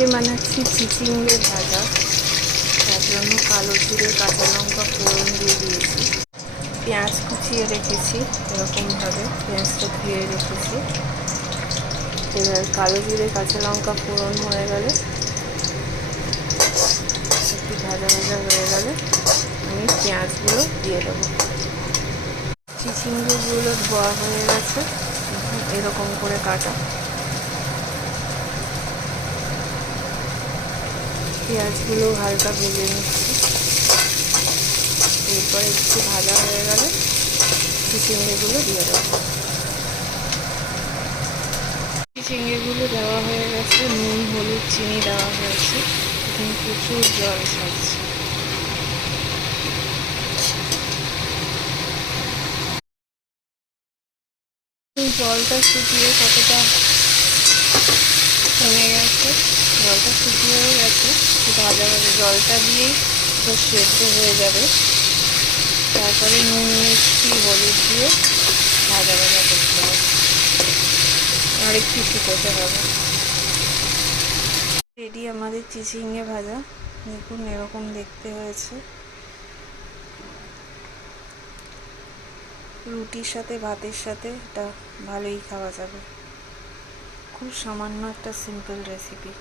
আজকে বানাচ্ছি চিচিঙ্গে ভাজা। তার জন্য কালো জিরে কাঁচা লঙ্কা ফোড়ন দিয়ে দিয়েছি, পেঁয়াজ কুচিয়ে রেখেছি এরকমভাবে, পেঁয়াজটা ধুয়ে রেখেছি। এবার কালো জিরে কাঁচা লঙ্কা ফোড়ন হয়ে গেলে, একটু ভাজা ভাজা হয়ে গেলে আমি পেঁয়াজগুলো দিয়ে দেবো। চিচিঙ্গেগুলো ধোয়া হয়ে গেছে, এরকম করে কাটা। পেঁয়াজগুলো হালকা ভেজে নিচ্ছি। এরপর একটু ভাজা হয়ে গেলে চিচিঙ্গেগুলো দিয়ে দেবো। চিচিঙ্গেগুলো দেওয়া হয়ে গেছে, নুন হলুদ চিনি দেওয়া হয়েছে। এখন প্রচুর জল ছাড়ছে। জলটা শুকিয়ে কতটা কমে গেছে, জলটা শুকিয়েও গেছে। ভাজা ভাজা জলটা দিয়েই তো সেদ্ধ হয়ে যাবে। তারপরে নুন মিষ্টি হলুদ দিয়ে ভাজা ভাজা করতে হবে, আর একটু শুকোতে হবে। রেডি আমাদের চিচিঙ্গে ভাজা। দেখুন এরকম দেখতে হয়েছে। রুটির সাথে ভাতের সাথে এটা ভালোই খাওয়া যাবে। খুব সামান্য একটা সিম্পল রেসিপি।